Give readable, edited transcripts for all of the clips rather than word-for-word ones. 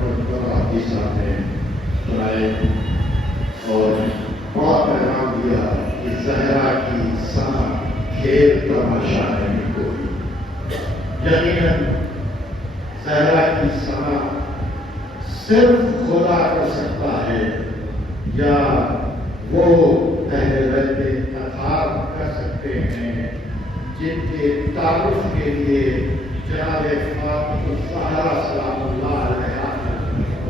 Doctor حافظ صاحب نے سنائے اور بہت پیغام دیا کہ زہرا کی سنا کھیل تماشا نہیں کوئی. یقیناً زہرا کی سنا صرف خدا کر سکتا ہے یا وہ اہل بیت اطہار کر سکتے ہیں جن کے تعارف کے لیے جناب فاطمہ الزہرا سلام اللہ علیہا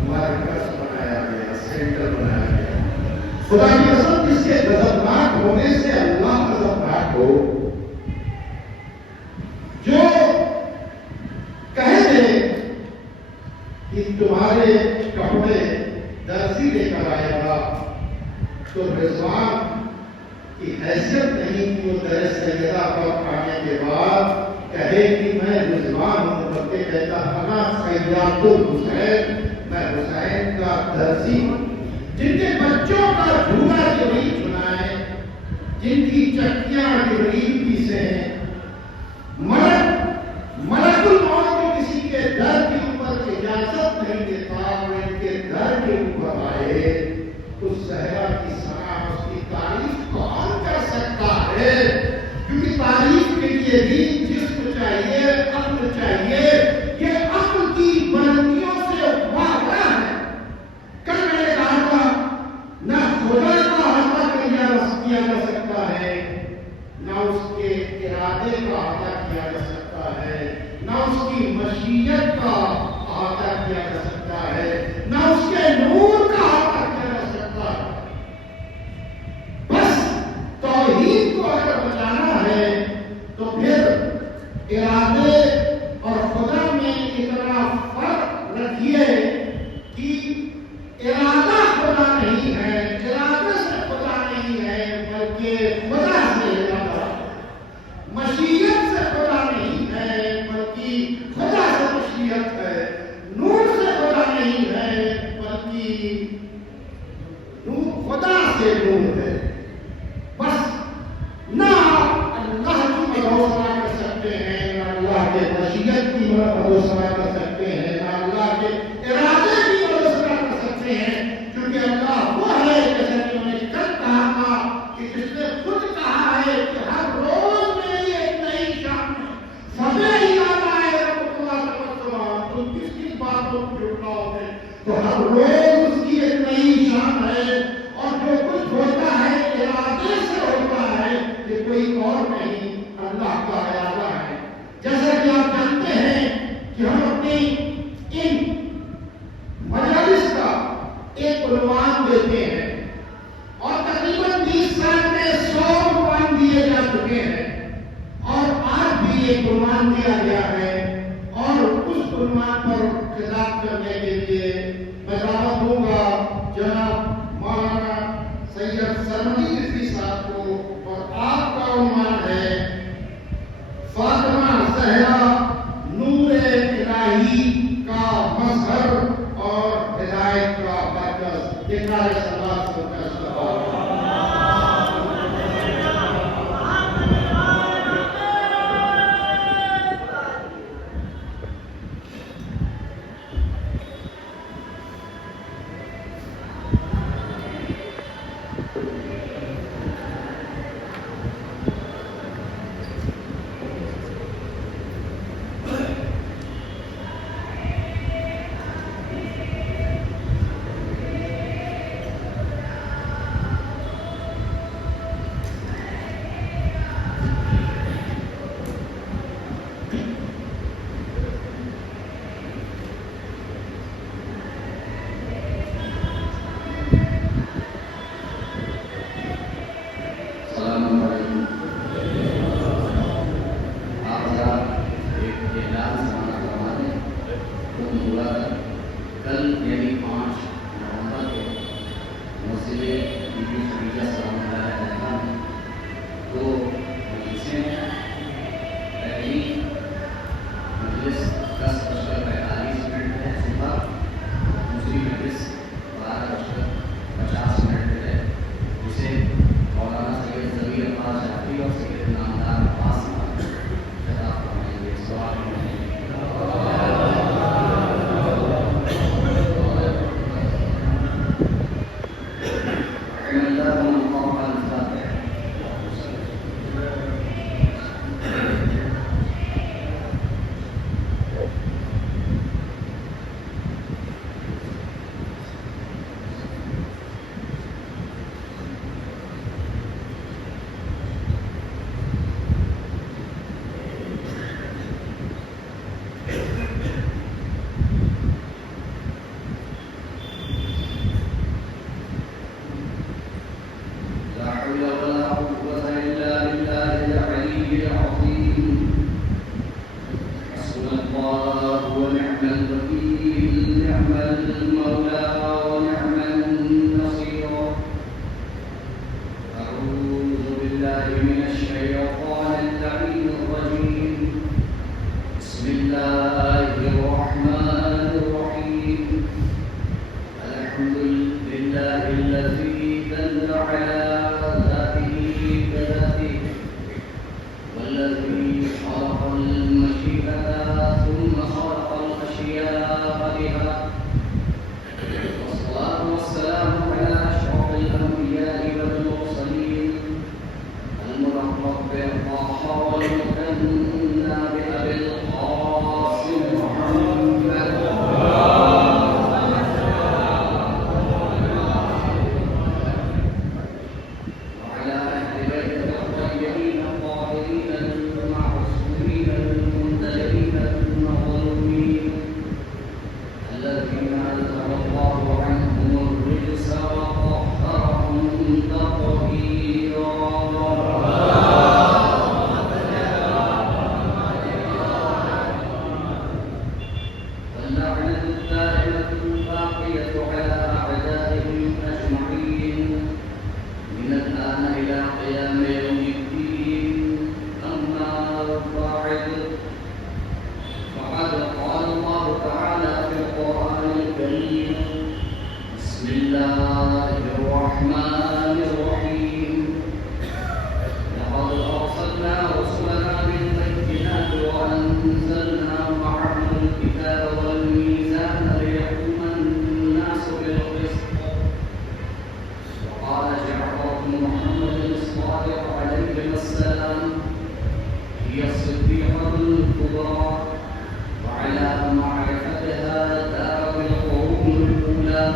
مرکز بنایا گیا، سینٹر بنایا گیا. خدا کی قسم جس کے غضبناک ہونے سے اللہ غضبناک ہو، جو کہہ دے کہ تمہارے کپڑے درزی لے کر آئے گا تو رضوان کی حیثیت نہیں کہ وہ در سیدہ پر آنے کے بعد کہے کہ میں رضوان ہوں، بلکہ کہتا انا سیاد الحسین، میں حسین کا درزی ہوں. جن کے بچوں کا جھولا جبریل بنائے، جن کی چکیاں جبریل پیسے ہیں، ملک الموت کو کسی کے در کے اوپر اجازت نہیں دیتا، وہ ان کے در کے اوپر آئے. اس زہرا کی سنا، اس کی تعریف کون کر سکتا ہے؟ کیونکہ تعریف کے لیے بھی جسم چاہیے، عقل چاہیے. یہ عقل کی بلندیوں سے واقع ہے. کل میں نے کہا تھا نہ خدا کا احاطہ کیا جا سکتا ہے، نہ اس کے ارادے کا احاطہ کیا جا سکتا ہے، نہ اس کی مشیت کا احاطہ کیا جا سکتا ہے، نہ اس کے نور کا احاطہ کیا جا سکتا ہے. بس توحید کو اگر بچانا ہے تو پھر ارادے اور خدا میں اتنا فرق رکھیے کہ ارادہ خدا نہیں ہے، ارادے سے خدا نہیں ہے، بلکہ خدا سے ارادہ ہے. مشیت سے خدا نہیں ہے، بلکہ خدا سے مشیت ہے. نور سے خدا نہیں ہے، بلکہ خدا سے نور ہے. بس نہ اللہ کی بھروسہ کر سکتے ہیں، نہ اللہ کے مشیت کی بھروسہ کر سکتے ہیں، نہ اللہ کے ارادے کی بھروسہ کر سکتے ہیں. کیونکہ اللہ وہ ہے، جیسا کہ میں نے کل کہا تھا، کہ جس نے خود کہا ہے کہ ہر روز میری ایک نئی شان ہے. سبھی یاد آئے تم کس کس باتوں کو جھٹلاؤ گے؟ تو ہر روز اس کی ایک نئی شان ہے، اور جو کچھ ہوتا ہے ارادے سے ہوتا ہے، کہ کوئی اور نہیں، اللہ کا ارادہ ہے. جیسا کہ آپ جانتے ہیں کہ ہم اپنی ان مجالس کا ایک عنوان دیتے ہیں، اور تقریباً 20 سال میں 100 عنوان دیے جا چکے ہیں، اور آج بھی ایک عنوان دیا گیا ہے. اور اس عنوان پر خطاب کرنے کے لیے میں دعوت دوں گا جناب مولانا سید سرمدی رضوی صاحب کو، اور آپ کا عنوان ہے فاطمہ زہرا نور الہی کا مظہر اور ہدایت کا مرکز. اقرار صلوات کو ونعم الوكيل نعم المولى ونعم النصير أعوذ بالله من الشيطان اللعين الرجيم بسم الله الرحمن الرحيم الحمد لله الذي دل على ذاته بذاته والذي خلق المشيئة ثم خلق الأشياء بها والصلاة والسلام على أشرف الأنبياء والمرسلين الملقب بالطه والمكنى بأبي القاسم محمد وعلى أهل بيته الطيبين الطاهرين المعصومين المنتجبين المظلومين الذين أذهب الله عنهم الرجس وطهرهم تطهيرا واللعنة الدائمة الباقية على أعدائهم أجمعين من الآن إلى قيام يوم الدين أما بعد فقد قال الله تعالى في القرآن الكريم بسم الله الرحمن الرحيم لقد أرسلنا رسلنا بالبينات وأنزلنا معهم الكتاب والميزان ليقوم الناس بالقسط وقال جعفر بن محمد الصادق عليه السلام هي الصديقة الكبرى وعلى معرفتها دار القرون الأولى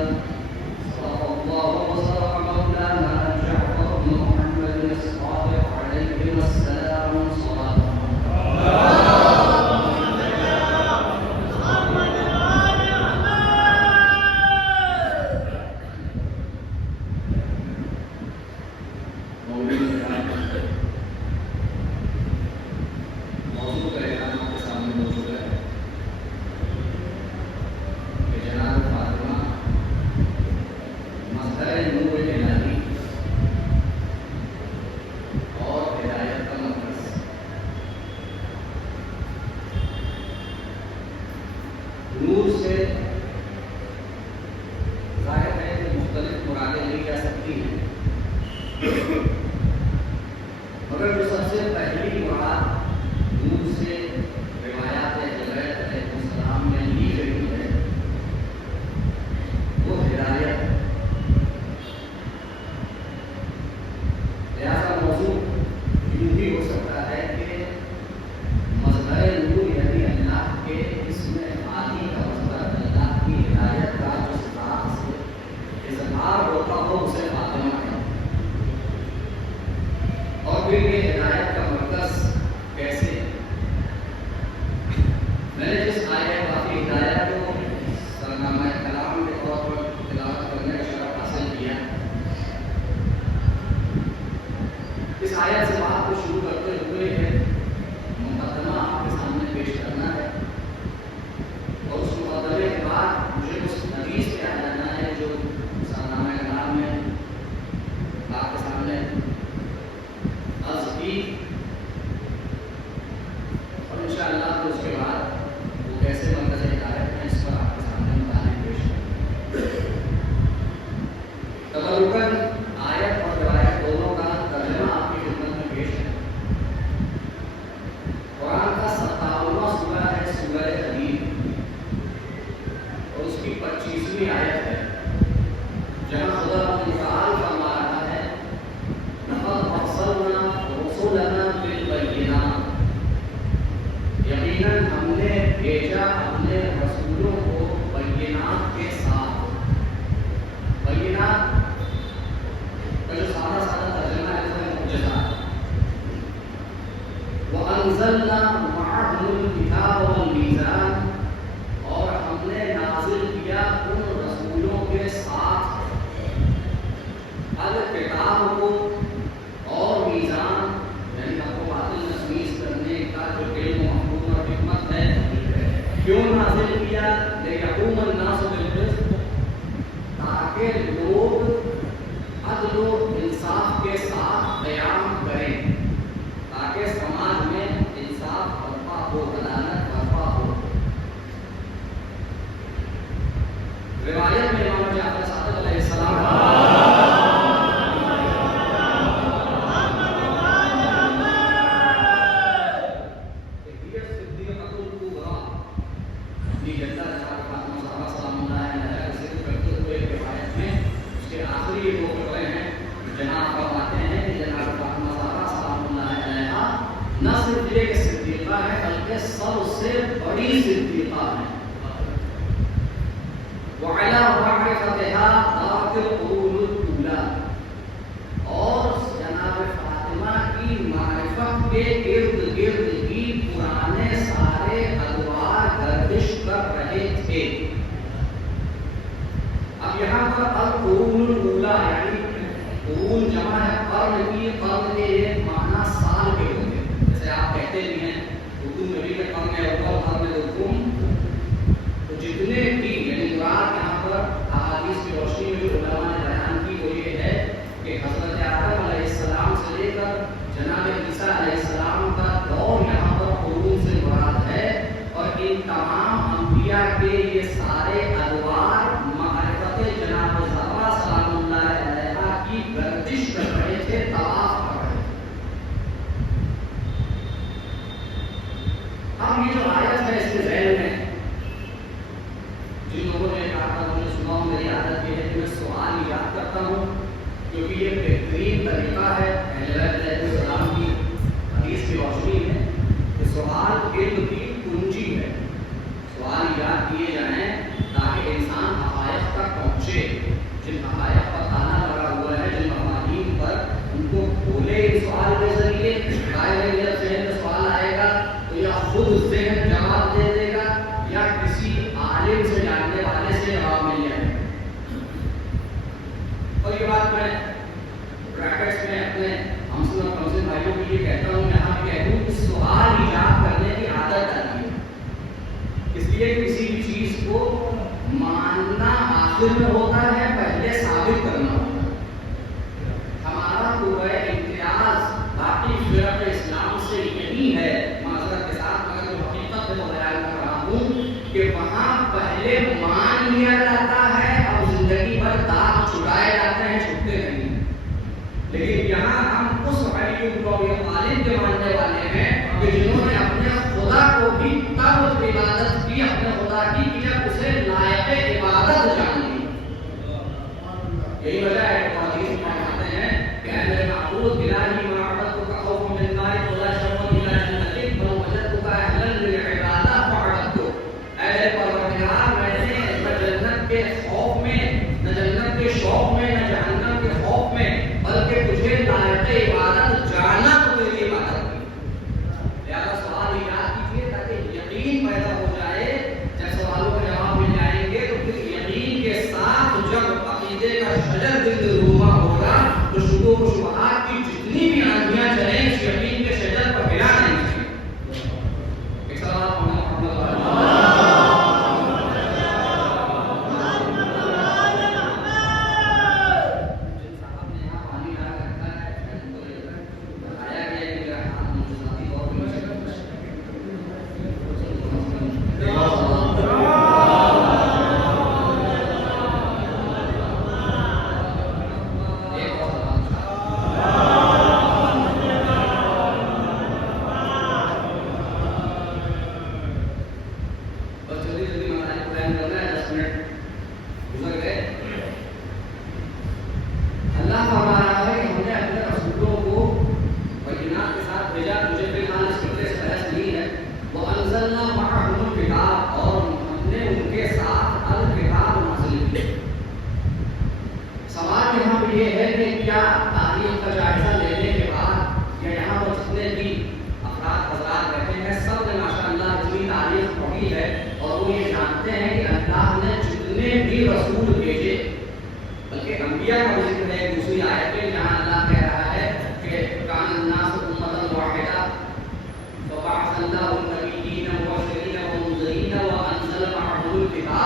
صدق الله وصدق مولانا جعفر بن محمد الصادق عليه السلام صلاة موضوع کا اعلان آپ کے سامنے موجود ہے کہ جناب فاطمہ مظہر نور الہی اور ہدایت کا مرکز نور سے ظاہر ہے کہ مختلف مرادیں لی جا سکتی ہیں مگر جو سب سے پہلی مراد نور سے روایات حضرت علیہ السلام میں لی گئی ہے وہ ہدایت ہے لہذا موضوع یوں بھی ہو سکتا ہے کہ مظہر نور یعنی اللہ کے اسم عالی کا مظہر اللہ کی ہدایت کا جو صفات سے اظہار ہوتا ہو اسے فاطمہ ہے نازل کیا لیقوم الناس بالقسط، تاکہ لوگ عدل و انصاف کے ساتھ قیام کریں، تاکہ سماج میں انصاف برپا ہو، عدالت برپا ہو۔ روایت میں امام جعفر صادق علیہ السلام سب سے بڑی صدیقہ ہے، وعلی معرفتها دارت القرون الاولی، اور جناب فاطمہ کی معرفت کے ارد گرد ہی پرانے سارے ادوار گردش کر رہے تھے۔ اب یہاں پر القرون الاولی یعنی قرون جمع ہے قرن کی، قرن کے ایک معنی سال کے ہوتے ہیں، جیسے آپ کہتے بھی ہیں اردو میں بھی قرن اول، قرن دوم، تو جتنے بھی یعنی مراد یہاں پر احادیث کی روشنی میں جو علماء نے بیان کی وہ یہ ہے کہ حضرت آدم علیہ السلام سے لے کر جناب عیسیٰ علیہ السلام کا دور یہاں پر قرون سے مراد ہے، اور ان تمام انبیاء کے یہ سارے ادوار معرفت جناب زہرا سلام اللہ علیہا کی گردش کر رہے تھے، طواف کر رہے تھے۔ اب یہ جو آیت ہے اس کے ذہن میں جن لوگوں نے کہا تھا مجھے سنا ہوں، میری عادت یہ ہے کہ میں سوال یاد کرتا ہوں، کیونکہ یہ بہترین طریقہ ہے اہل بیت علیہ السلام کی حدیث کی روشنی ہے کہ سوال علم کی کنجی ہے، سوال یاد کیے جائیں تاکہ انسان حقائق تک پہنچے، جن حقائق پر تالا لگا ہوا ہے، جن مفاہیم پر ان کو کھولے اس سوال کے ذریعے، شاید میرے ذہن میں سوال آئے گا تو یا خود ذہن جواب دے دے گا یا کسی عالم سے جاننے والے سے جواب مل جائے۔ اور یہ بات میں بریکٹس میں اپنے ہمسن اور کمسن بھائیوں کے لیے کہتا ہوں، یہاں کہہ دوں کہ سوال ایجاد کرنے کی عادت آتی ہے، اس لیے کسی بھی چیز کو ماننا آخر میں ہوتا ہے، پہلے ثابت کرنا ہوتا ہے۔ ہمارا پورا امتیاز باقی فرق اسلام سے یہی ہے، معذرت کے ساتھ مگر جو حقیقت ہے وہ بیان کر رہا ہوں کہ وہاں پہلے مان لیا جاتا ہے اور زندگی بھر داغ چھڑائے جاتے ہیں، چھپتے نہیں۔ لیکن یہاں ہم اس علم کو عالم کے ماننے والے ہیں کہ جنہوں نے اپنے خدا کو بھی تب عبادت کی، اپنے خدا کی کہ جب اسے لائق عبادت جان لی۔ یہی وجہ ہے کہ حدیث میں فرماتے ہیں کہ اے میرے معبود الہی ما عبدتک خوفا من نارک ولا شوقا الی جنتک بل وجدتک اہلا للعبادہ فعبدتک۔ اے میرے پروردگار، میں نے جنت کے خوف میں، نہ جنت کے شوق میں، نہ جہنم کے خوف میں، بلکہ تجھے لائق عبادت جانا تو میری عبادت کی۔ لہذا سوال یاد کیجیے تاکہ یقین پیدا ہو جائے، جب سوالوں کے جواب مل جائیں گے تو پھر یقین کے ساتھ جب عقیدے کا شجر دل رونما ہوگا تو شبہوں و شبہات کی جتنی بھی آندھیاں چلیں اس یقین کے شجر پر گرا نہیں سکیں۔ ایک سوال محمد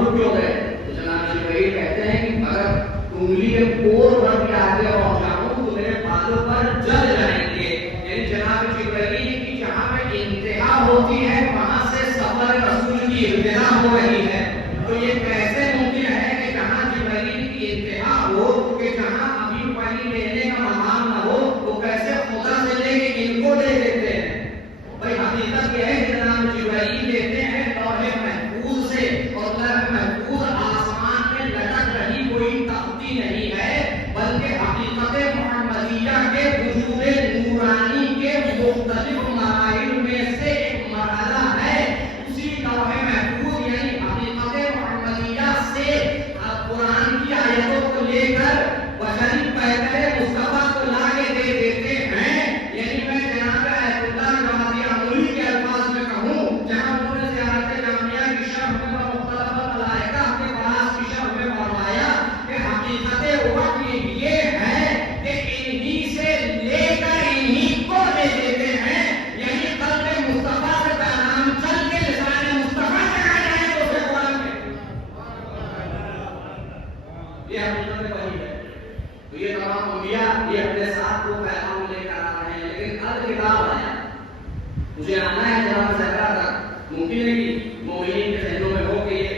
معروف کیوں گئے؟ تو جناب جبرائیل کہتے ہیں کہ اگر انگلی کے پور بھر کے آگے پہنچ جاؤں تو میرے بالوں پر جل جائیں گے. یعنی جناب جبرائیل کی جہاں پہ انتہا ہوتی ہے وہاں سے سفر رسول کی ابتدا ہو رہی ہے. تو یہ کیسے ممکن ہے کہ جہاں جبرائیل کی انتہا ہو کہ جہاں ابھی وحی لینے کا مقام نہ ہو وہ کیسے خدا سے لے کے ان کو دے دیتے ہیں؟ بھائی حقیقت یہ ہے کہ جناب جبرائیل لیتے ہیں لوح محفوظ سے اور لوح محفوظ آسمان میں لٹک رہی کوئی تختی نہیں ہے بلکہ حقیقت محمدیہ کے وجود نورانی کے مختلف مراحل میں سے ایک مرحلہ ہے. اسی لوح محفوظ یعنی حقیقت محمدیہ سے قرآن کی آیتوں کو لے کر بشری پیغمبر مصطفیٰ کو لا کے دے دیتے ہیں. یعنی میں جناب آیت اللہ جماعتی عمولی کے الفاظ میں کہوں جہاں انہوں نے زیارت جامعہ کی شرح میں مختلف ملائکہ کے پاس کی شرح میں فرمایا کہ حقیقت وحی یہ ہے کہ انہی سے لے کر انہی کو دے دیتے ہیں. یعنی قلب مصطفیٰ سے پیغام چل کے لسان مصطفیٰ تک آ جائے تو اسے قرآن کہتے ہیں. یہ حقیقت وحی ہے. تو یہ تمام انبیاء یہ اپنے ساتھ وہ پیغام لے کر آ رہے ہیں. لیکن الکتاب آیا مجھے آنا ہے جناب زہرا تک. ممکن ہے کہ مومنین کے ذہنوں میں ہو کہ یہ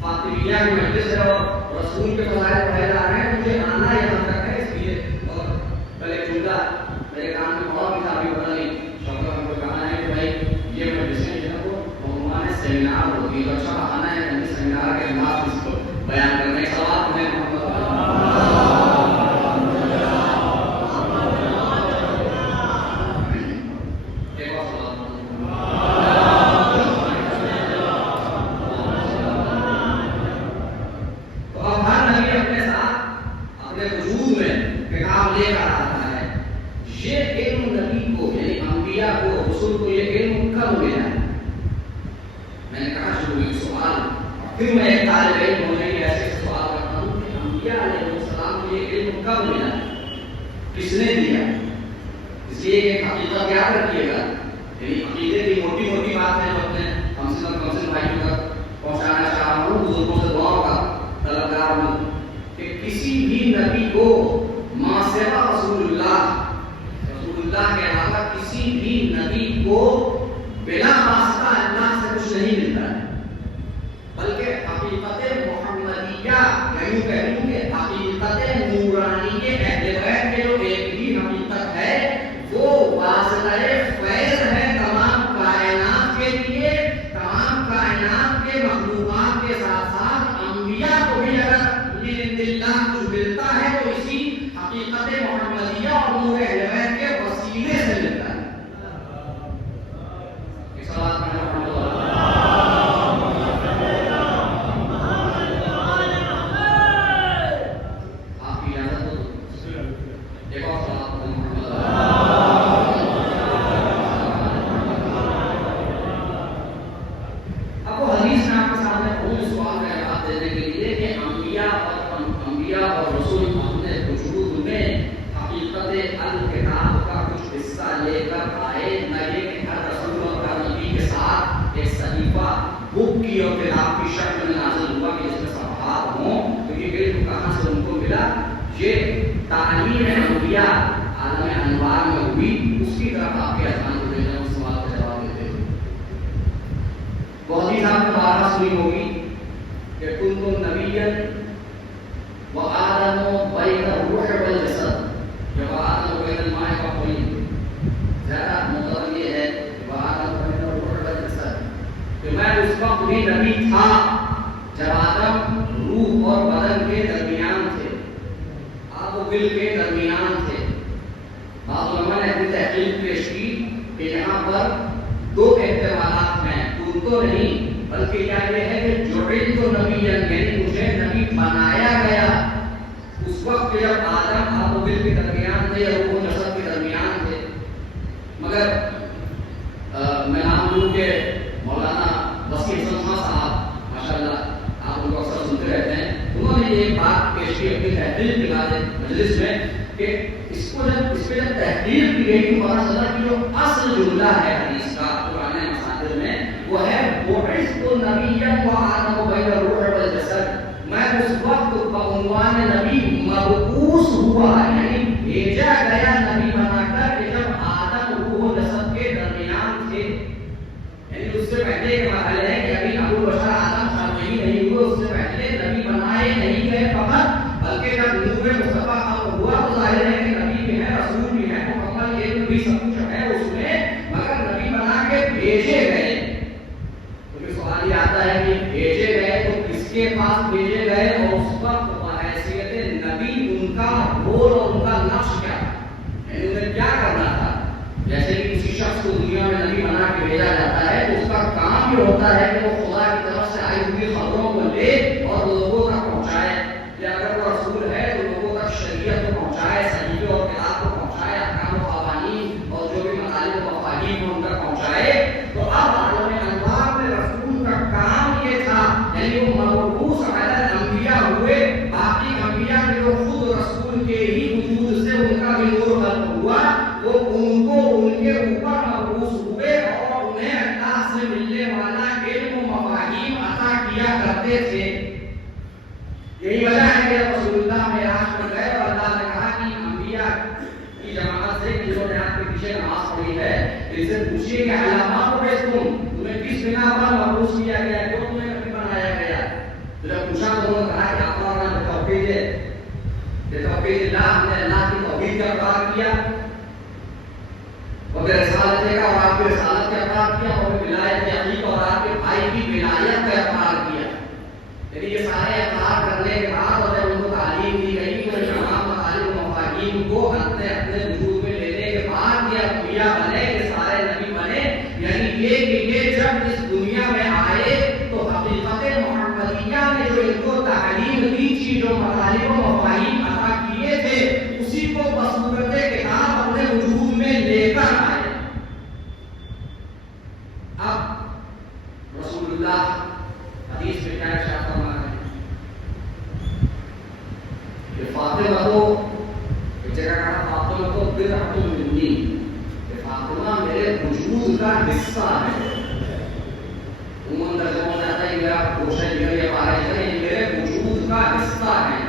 فاطمیہ کی مجلس ہے اور رسول کے فضائل پڑھے جا رہے ہیں. مجھے آنا یہاں تک ہے اس لیے اور پہلے جملہ میرے کان میں بہت بھی ابھی پتہ نہیں شوقہ ہم کو کہنا ہے کہ بھائی یہ مجلسیں جو ہے وہ عنوان سیمینار ہوتی ہے. اچھا آنا ہے کہ سیمینار کے انداز اس کو بیان کرنے کا سوال ہے. پھر میں ایک طالب علم ہونے کے ایسے سوال کرتا ہوں کہ انبیاء علیہ السلام کو یہ علم کب ملا؟ کس نے دیا؟ اس لیے ایک حقیقت یاد رکھیے گا. یعنی عقیدے کی موٹی موٹی بات ہے جو اپنے کم سے بھائیوں تک پہنچانا چاہ رہا ہوں. بزرگوں سے دعاؤں کا طلبگار ہوں کہ کسی بھی نبی کو ما سوا رسول اللہ کے علاوہ کسی بھی نبی کو بلا واسطہ اللہ سے کچھ نہیں ملتا ہے بلکہ حقیقت محمدیہ یعنی کہوں کہ حقیقت نورانی کے اہل بیت کے جو ایک ہی حقیقت ہے وہ واسطہ فیض ہے تمام کائنات کے لیے. تمام کائنات کے مخلوقات کے ساتھ ساتھ انبیاء کو بھی اگر اللہ کچھ ملتا ہے تو اسی حقیقت محمدیہ اور نور اہل بیت کے وسیلے سے ملتا ہے. اس بات میں اور رسول اپنے وجود میں حقیقت الکتاب کا کچھ حصہ لے کر آئے. نہ یہ کہ ہر رسول اور ہر نبی کے ساتھ ایک صحیفہ بک کی اور کتاب کی شکل میں نازل ہوا کہ جس میں صفحات ہوں. تو یہ علم کہاں سے ان کو ملا؟ یہ تعلیم انبیاء عالم انوار میں ہوئی. اس کی طرف آپ کے اذہان کو دینا اس سوال کا جواب دیتے ہوئے بہت ہی صاحب نے بارہ سنی ہوگی کہ کنتم نبیا وآدم بین الروح والجسد. جب آدم بین الماء والطین زیادہ مطلب یہ ہے کہ وآدم بین الروح والجسد کہ میں اس وقت بھی نبی تھا جب آدم روح اور بدن کے درمیان تھے, آب و گل کے درمیان تھے. بعض علماء نے اپنی تحقیق پیش کی کہ یہاں پر دو احتمالات ہیں, تو نہیں بلکہ کیا یہ ہے کہ جعلت نبی یعنی مجھے نبی بنایا گیا اس وقت جب آدم آب و گل کے درمیان تھے اور وہ جسد کے درمیان تھے. مگر میں نام لوں کہ مولانا وسیم حسن خان صاحب ماشاءاللہ آپ ان کو اکثر سنتے رہتے ہیں, انہوں نے یہ بات پیش کی اپنی تحقیق کے بعد مجلس میں کہ اس پہ جب تحقیق کی گئی تو پتہ چلا کہ جو اصل جملہ ہے حدیث کا پرانے مصادر میں وہ ہے بعثت نبیا وآدم بین ہوئے اس سے پہلے نبی بنائے نہیں گئے فقط، بلکہ جب نور مصطفیٰ ختم ہوا تو ظاہر ہے کہ نبی بھی ہے، رسول بھی ہے، مکمل علم بھی سب کچھ ہے اس میں، مگر نبی بنا کے بھیجے گئے۔ تو یہ سوال یہ آتا ہے کہ بھیجے گئے تو کس کے پاس بھیجے گئے، اور اس وقت بحیثیت نبی ان کا رول اور ان کا نقش کیا تھا، یعنی انہیں کیا کرنا تھا؟ جیسے کہ کسی شخص کو دنیا میں نبی بنا کے بھیجا جاتا ہے تو اس کا کام یہ ہوتا ہے کہ وہ خدا کی طرف سے آئی ہوئی خبروں کو لے اور لوگوں تک پہنچائے، یا اگر وہ رسول ہے تو لوگوں تک شریعت کو پہنچائے، صحیفے اور کتاب کو پہنچائے، احکام و قوانین اور جو بھی مطالب و مفاہیم ہیں ان تک پہنچائے۔ تو اب عالم انوار میں رسول کا کام یہ تھا، یعنی وہ مبعوث علی الانبیاء ہوئے، باقی انبیاء میں جو خود رسول کے ہی وجود سے ان کا بھی نور ختم ہوا، وہ ان کو ان کے اوپر مبعوث ہوئے اور انہیں اللہ سے ملنے والا علم و مفاہیم عطا کیا کرتے تھے۔ یہی وجہ ہے کہ رسول اللہ معراج پر گئے اور اللہ نے کہا کہ انبیاء کی جماعت سے جنہوں نے آپ کے پیچھے نماز پڑھی ہے ان سے پوچھیے کہ علامات کو تمہیں کس بنا پر مبعوث کیا گیا ہے، کیوں تمہیں نبی بنایا گیا؟ تو جب پوچھا تو انہوں نے کہا کہ آپ کا نام توحید ہے، توحید اللہ، ہم نے اللہ کی توحید کا اقرار کیا، اور رسالت کا اور آپ کی رسالت کا اقرار کیا، اور ولایت عقیق اور آپ کے بھائی کی ولایت کا اقرار کیا۔ یعنی یہ سارے اقرار کرنے کے بعد اور جب ان کو تعلیم دی گئی تو تمام مطالب و مفاہیم کو اپنے وجود میں لینے کے بعد یہ انبیاء بنے، یہ سارے نبی بنے، یعنی یہ کہ یہ جب اس دنیا میں آئے تو حقیقت محمدیہ نے جو ان کو تعلیم دی تھی، جو مطالب و مفاہیم عطا کیے تھے، اسی کو بصورت کتاب اپنے وجود میں لے کر آئے۔ اب رسول اللہ حدیث میں کیا ارشاد فرما رہے ہیں کہ فاطمہ کو ایک جگہ کہا فاطمہ کو بضعۃ منی، کہ فاطمہ میرے وجود کا حصہ ہے۔ عموماً ترجمہ میں آتا ہے کہ میرا گوشہ جگر یا پارا جگر یہ میرے وجود کا حصہ ہے۔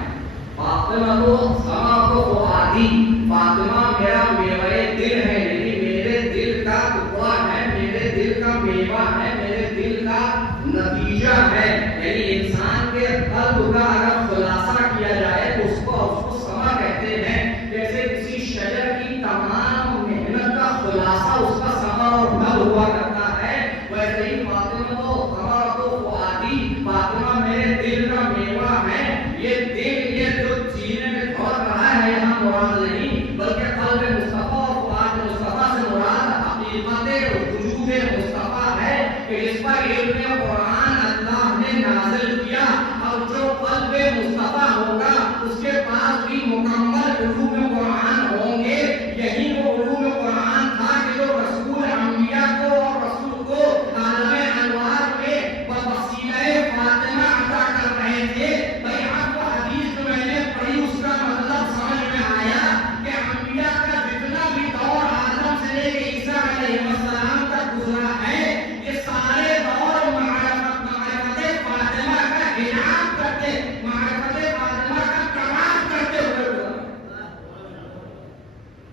فاطمہ کو سما کو فؤادی، فاطمہ میرا میوہ دل ہے، یعنی میرے دل کا ٹکڑا ہے، میرے دل کا میوہ ہے، میرے دل کا نتیجہ ہے۔ یعنی انسان کے قلب کا اگر خلاصہ کیا جائے تو اس کو سما کہتے ہیں، جیسے کسی شجر کی تمام محنت کا خلاصہ اس کا سما اور پھل ہوا کرتا ہے، ویسے ہی فاطمہ کو سما کو فؤادی، فاطمہ میرے دل کا میوہ ہے۔ یہ دل یہ جو سینے میں دھڑک رہا ہے یہاں مراد نہیں، بلکہ قلب مصطفیٰ اور فؤاد مصطفیٰ سے مراد حقیقت وجود مصطفیٰ ہے کہ اس پر علم قرآن اللہ نے نازل کیا۔ اور جو قلب مصطفیٰ ہوگا اس کے پاس بھی مکمل علوم قرآن ہوں گے۔ یہی وہ علوم قرآن تھا کہ جو رسول انبیاء کو اور رسول کو عالم انوار میں بوسیلہ فاطمہ عطا کر رہے تھے۔ بھائی آپ کو حدیث جو میں نے پڑھی اس کا مطلب سمجھ میں آیا کہ انبیاء کا جتنا بھی دور آدم سے لے کے عیسیٰ علیہ السلام تک گزرا ہے، یہ سارے دور معرفت فاطمہ کا انعام کرتے، معرفت فاطمہ کا کمال کرتے ہوئے گزرا۔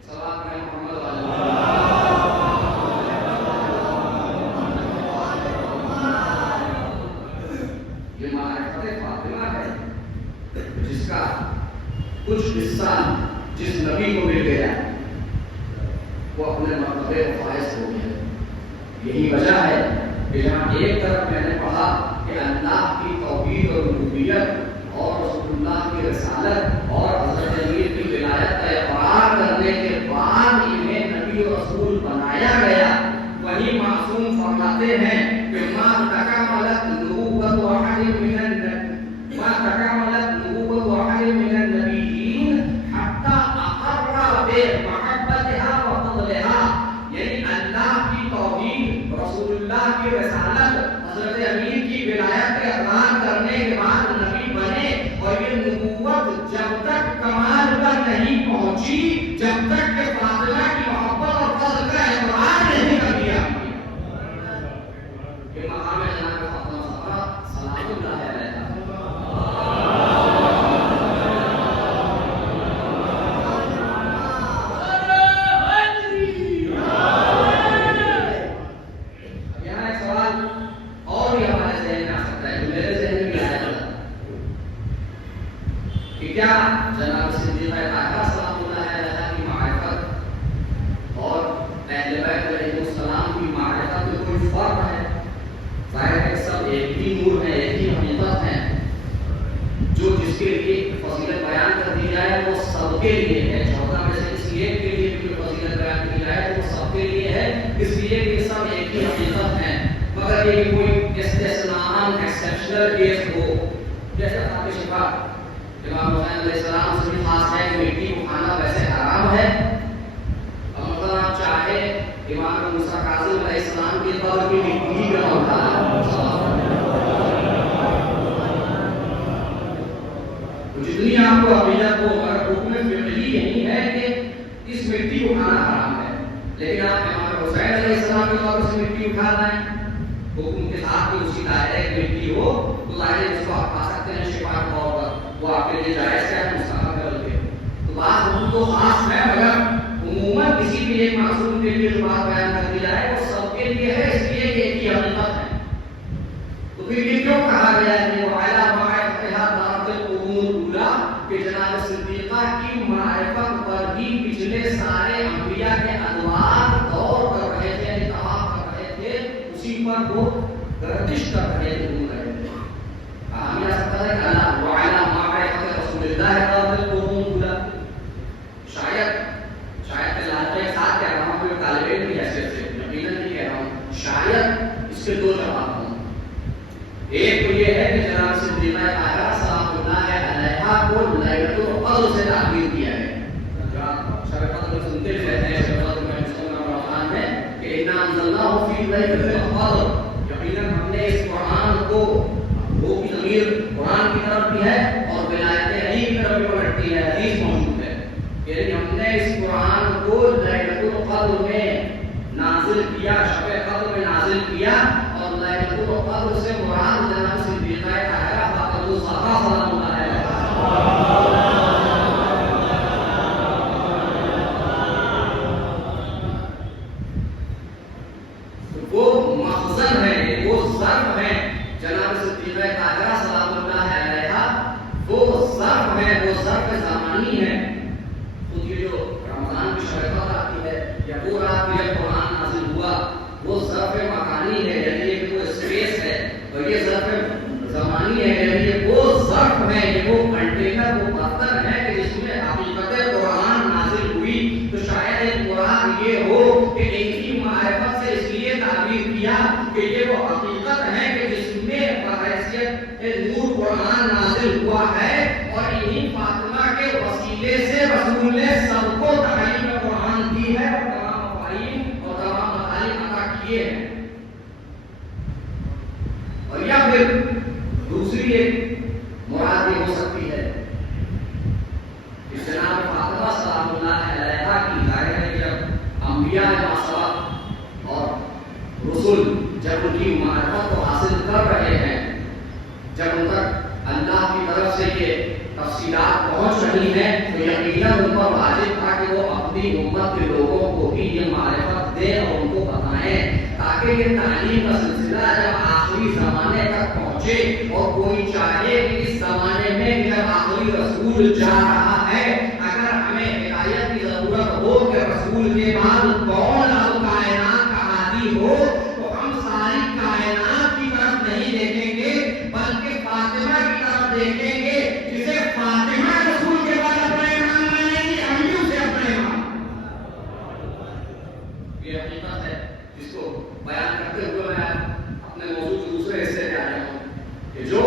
صلوات میں محمد یہ معرفت فاطمہ ہے جس کا کچھ حصہ جس نبی کو مل گیا وہ اپنے مرتبے کو فائز ہو گیا۔ یہی وجہ ہے کہ جہاں ایک طرف میں نے پڑھا کہ اللہ کی توحید اور ربوبیت اور رسول اللہ کی رسالت اور حضرت امیر کی ولایت کا اقرار کرنے کے بعد انہیں نبی و رسول بنایا گیا، وہی معصوم فرماتے ہیں کہ ما تکملت نبوت احد من النبیین حتی اقر بمحبتها وفضلها، یعنی اللہ کی توحید، رسول اللہ کی رسالت، حضرت امیر کی ولایت کا اقرار کرنے کے بعد نبی بنے، اور یہ نبوت جب تک کمال پر نہیں پہنچی جب تک کہ فاطمہ کی محبت اور فضل کا اقرار نہیں کر دیا۔ یہ مقام ہے جناب فاطمہ زہرا سلام اللہ علیہ۔ اور بھی ہمارے ذہن میں آ سکتا ہے، جو میرے ذہن میں آیا کیا جناب صدیقہ طاہرہ سلام اللہ علیہ کی معرفت اور اہل بیت علیہ السلام کی معرفت میں کوئی فرق ہے؟ ظاہر ہے سب ایک ہی نور ہے، ایک ہی حقیقت ہے. جو جس کے لیے فضیلت بیان کر دی جائے وہ سب کے لیے ہے. 14 میں سے کسی ایک کے لیے بھی فضیلت بیان کی جائے تو وہ سب کے لیے ہے، اس لیے کہ سب ایک ہی حقیقت ہے. مگر یہ کوئی استثناء ایکسیپشنل کیس ہو، جیسے خاک شفا امام حسین علیہ السلام سے بھی خاص ہے کہ مٹی کو کھانا ویسے حرام ہے. اب مثلا آپ چاہے امام موسیٰ کاظم علیہ السلام کے دور کی مٹی کا ہوتا ہے، جتنی آپ کو عقیدت ہو، مگر حکم فقہی یہی ہے کہ اس مٹی کو کھانا حرام ہے. لیکن آپ امام حسین علیہ السلام کے دور سے مٹی اٹھا رہے ہیں، حکم کے ساتھ بھی اسی دائرے کی مٹی ہو تو ظاہر ہے اس کو آپ کھا سکتے ہیں شفا کے طور پر، وہ آپ کے لیے جائز ہے، مستحب ہے. بلکہ تو بات حکم تو خاص ہے، مگر عموماً کسی بھی ایک معصوم کے لیے جو بات بیان کر دی جائے وہ سب کے لیے ہے، اس لیے کہ ایک ہی حقیقت ہے. تو پھر یہ کیوں کہا گیا ہے کہ وعلیٰ معرفتہا دارت القرون الاولیٰ، کہ جناب صدیقہ کی معرفت پر ہی پچھلے سارے انبیاء کے ادوار دور کر رہے تھے، اتفاق کر رہے تھے، اسی پر وہ گردش کر رہے تھے. ہم یہ سکتا ہے کہ اللہ وعلیٰ معرفت رسول اللہ دارت القرون الاولیٰ، شاید فلحال کے ساتھ کہہ رہا ہوں، کوئی طالب علم کی حیثیت سے یقیناً نہیں کہہ رہا ہوں، شاید اس کے دو جواب ہوں. ایک تو یہ ہے کہ جناب صدیقہ طاہرہ سلام اللہ علیہا کو لیلۃ القدر سے تعبیر کیا ہے. شب قدر میں سنتے رہتے ہیں شب قدر میں رمضان میں کہ انا انزلناہ فی لیلۃ القدر، یقیناً ہم نے اس قرآن کو، وہ کی ضمیر قرآن کی طرف بھی ہے اور ولایت علی کی طرف بھی پلٹتی ہے، حدیث موجود ہے کہ ہم نے اس قرآن کو لیلۃ القدر میں نازل کیا، شب قدر میں نازل کیا. اور لیلۃ القدر سے مراد جناب صدیقہ طاہرہ فاطمہ الزہرا سلام اللہ علیہا، وہ مخزن ہے، وہ ظرف ہے. جناب صدیقہ طاہرہ سلام اللہ علیہا وہ ظرف ہے، وہ ظرف زمانی ہے. تو یہ جو رمضان کی شب قدر آتی ہے یا وہ رات میں جب قرآن نازل ہوا، وہ ظرف مکانی ہے، یعنی کہ وہ اسپیس ہے. اور یہ ظرف زمانی ہے، یعنی یہ وہ ظرف ہے، یہ وہ کنٹینر، وہ برتن ہے کہ جس میں حقیقت قرآن نازل ہوئی. تو شاید ایک مراد یہ ہو کہ ایک ہی معرفت سے اس لیے تعبیر کیا کہ یہ وہ حقیقت ہے کہ جس میں بحیثیت نور قرآن نازل ہوا ہے، اور انہی فاطمہ کے وسیلے سے رسول نے سب کو تعلیم قرآن دی ہے اور تمام مفاہیم اور تمام مطالب عطا کیے ہیں. اور یا پھر دوسری ایک مراد یہ ہو سکتی ہے کہ جناب فاطمہ سلام اللہ علیہا کی ظاہر ہے جب انبیاء ماسبق اور رسول جب ان کی معرفت کو حاصل کر رہے ہیں، جب ان تک اللہ کی طرف سے یہ تفصیلات پہنچ رہی ہیں، تو یقیناً ان پر واجب تھا کہ وہ اپنی امت کے لوگوں کو بھی یہ معرفت دیں اور ان کو بتائیں، تاکہ یہ تعلیم کا سلسلہ جب آخری زمانے تک پہنچے اور کوئی چاہے کہ اس زمانے میں جب آخری رسول جا رہا ہے، اگر ہمیں ہدایت کی ضرورت ہو کہ رسول کے بعد کون اب کائنات کا ہادی ہو، تو ہم ساری کائنات کی طرف نہیں دیکھیں گے بلکہ فاطمہ کی طرف دیکھیں گے، جسے فاطمہ رسول کے بعد اپنا امام مانیں گی، ہم بھی اسے اپنا امام. یہ حقیقت ہے جس کو بیان کرتے ہوئے میں اپنے موضوع کے دوسرے حصے پہ آ رہا ہوں کہ جو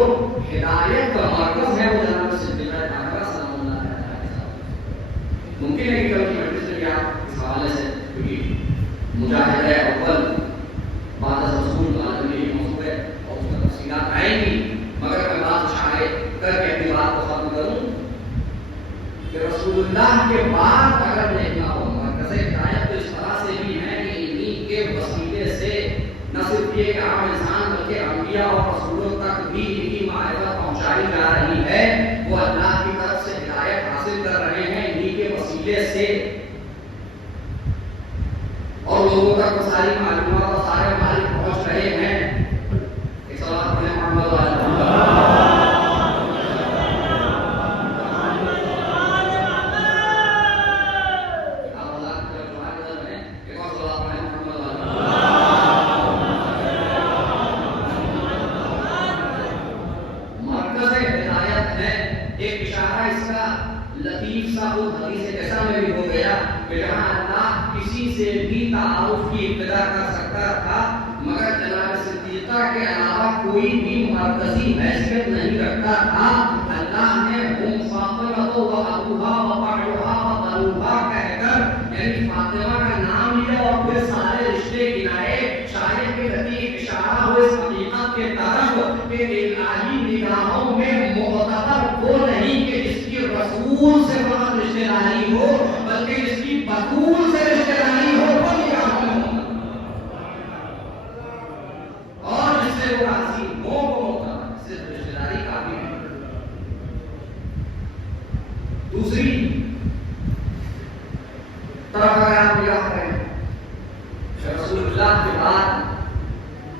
ہدایت کا مرکز ہے وہ جناب صدیقہ طاہرہ سلام اللہ علیہا کے ساتھ. ممکن ہے کہ کل کی مجلس میں بھی آپ اس حوالے سے، کیونکہ مجاہد اول بعد از رسول عالم یہ موضوع ہے اور اس میں تفصیلات آئیں گی، مگر میں بات اشارے کر کے اپنی بات کو ختم کروں کہ رسول اللہ کے بعد اگر دیکھنا ہو مرکز ہدایت تو اس طرح سے بھی ہے کہ انہی کے وسیلے سے نہ صرف یہ کہ عام انسان بلکہ انبیاء اور رسولوں تک بھی انہی معرفت پہنچائی جا رہی ہے، وہ اللہ کی طرف سے ہدایت حاصل کر رہے ہیں انہی کے وسیلے سے، اور لوگوں تک وہ ساری معلومات اور سارے مالک پہنچ رہے ہیں. ایک سوال پڑھیں محمد ایک اشارہ اس کا لطیف سا خود حدیث کیسا میں بھی ہو گیا کہ جہاں اللہ کسی سے بھی تعارف کی ابتدا کر سکتا تھا مگر جناب صدیقہ کے علاوہ کوئی بھی مرکزی حیثیت نہیں رکھتا تھا. اللہ نے ہم فاطمہ و ابوہا و بعلھا و بنوہا کہہ کر یعنی فاطمہ کا نام لیا اور پھر سارے رشتے گنائے. شاعر کے ذریعے ایک اشارہ ہو اس حقیقت کے طرف کہ الہی نگاہوں میں معتبر وہ نہیں کہ جس کی رسول سے فقط رشتہ داری ہو بلکہ جس کی بطول سے رشتہ داری ہو وہ نگاہوں میں ہو اور جس سے وہ راضی ہو وہ معتبر صرف رشتہ داری کافی ہے. دوسری طرف اگر آپ یاد کریں رسول اللہ کے بعد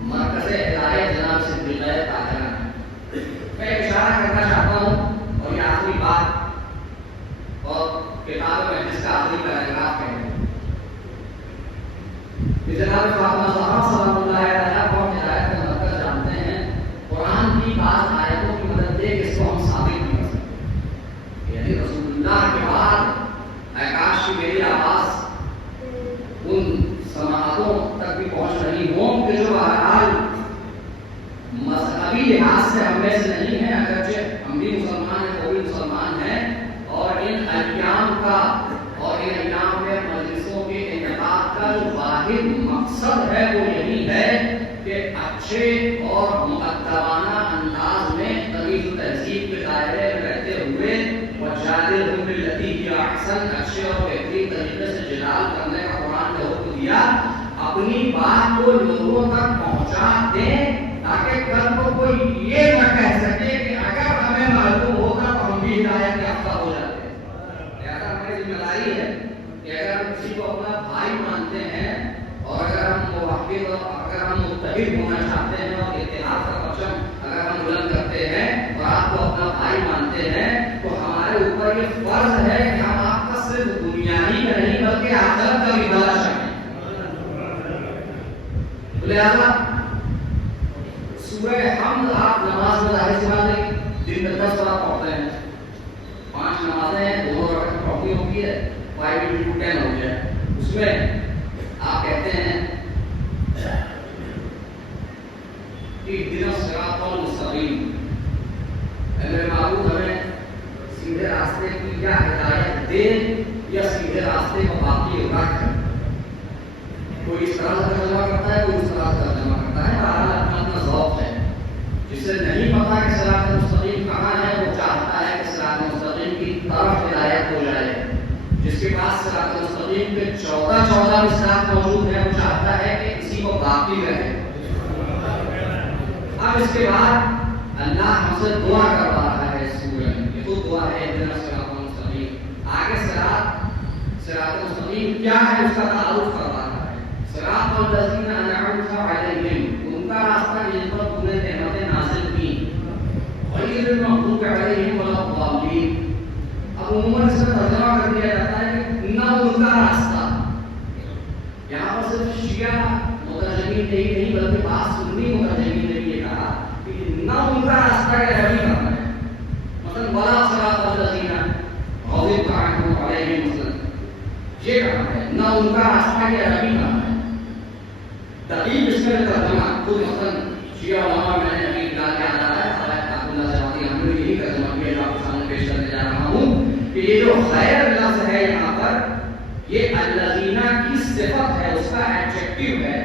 مرکز ہدایت جناب صدیقہ طاہرہ ہے. میں ایک اشارہ کرنا چاہتا ہوں اور یہ آخری بات اور کتاب میں جس کا آخری پیراگراف ہے کہ جناب فاطمہ زہرا سلام اللہ علیہا کو ہدایت کا مرکز جانتے ہیں. قرآن کی بعض آیتوں کی مدد دے کہ اس کو ہم ثابت نہیں کر سکتے یعنی رسول اللہ کے بعد کاش کی میری آواز ان سماعتوں تک بھی پہنچ رہی ہوں کہ جو بہرحال مذہبی لحاظ سے ہم میں سے نہیں ہیں اگرچہ ہم بھی مسلمان ہیں وہ بھی مسلمان ہیں اور ان ایام کا اور ان ایام میں مجلسوں کے انعقاد کا جو واحد مقصد ہے وہ یہی ہے کہ اچھے اور مؤدبانہ انداز میں تمیز و تہذیب کے دائرے میں رہتے ہوئے وجادلہم باللتی ہی احسن اچھے اور بہترین طریقے سے جدال کرنے کا قرآن نے حکم دیا. اپنی بات کو لوگوں تک پہنچا دیں تاکہ کل کو کوئی یہ نہ کہہ سکے کہ اگر ہمیں معلوم ہوگا تو ہم بھی ہدایت یافتہ ہو جاتے ہیں. لہذا ہماری ذمہ داری ہے کہ اگر ہم کسی کو اپنا بھائی مانتے ہیں اور اگر ہم موحد اور اگر ہم متحد ہونا چاہتے ہیں اور اتحاد کا پرچم اگر ہم بلند کرتے ہیں اور آپ کو اپنا بھائی مانتے ہیں تو ہمارے اوپر یہ فرض ہے کہ ہم آپ کا صرف دنیاوی کا نہیں بلکہ آخرت کا بھی بھلا چاہیے. لہذا سورہ حمد آپ نماز میں ظاہر سی بات ہے دن میں 10 رکعت پڑھتے ہیں 5 نمازیں ہیں 2 رکعت پڑھنی ہوتی ہے 5 into 10 ہو گیا. اس میں آپ کہتے ہیں اهدنا الصراط المستقیم اے میرے معبود ہمیں سیدھے راستے کی یا ہدایت دے یا سیدھے راستے کو باقی رکھ. کوئی اس طرح سے ترجمہ کرتا ہے کوئی اس طرح سے ترجمہ کرتا ہے. بہرحال اپنا اپنا ذوق ہے. جسے نہیں پتا کہ صراط مستقیم کہاں ہے وہ چاہتا ہے کہ صراط مستقیم کی طرف ہدایت ہو جائے. جس کے پاس صراط مستقیم کے 14 مصرات موجود ہیں وہ چاہتا ہے کہ کسی کو باقی رہے. اب اس کے بعد اللہ ہم سے دعا کروا رہا ہے اس سورہ میں. یہ تو دعا ہے اهدنا الصراط المستقیم. آگے صراط مستقیم کیا ہے اس کا تعارف کروا رہا ہے. صراط الذین انعمت علیہم ان کا راستہ جن پر تو نے نعمتیں نازل کی غیر المغضوب علیہم ولا الضالین. اب عموماً اس کا ترجمہ کر دیا جاتا ہے کہ نہ ان کا راستہ. یہاں پر صرف شیعہ مترجمین نے ہی نہیں بلکہ بعض سنی مترجمین نے یہ کہا کہ نہ ان کا راستہ کے رہی کرنا ہے. مثلا ولا صراط الذین غضبت عنہم علیہم مثلا یہ کہنا ہے نہ ان کا راستہ کے رہی کرنا ہے. تقیب اس میں ترجمہ خود مثلا شیعہ علماء میں نے ابھی بلال یاد آ رہا ہے حضرت عبداللہ زواتی ہم نے یہی ترجمہ کیا جو آپ کے سامنے پیش کرنے جا رہا ہوں کہ یہ جو خیر لفظ ہے یہاں پر یہ الذین کی صفت ہے اس کا ایڈجیکٹو ہے.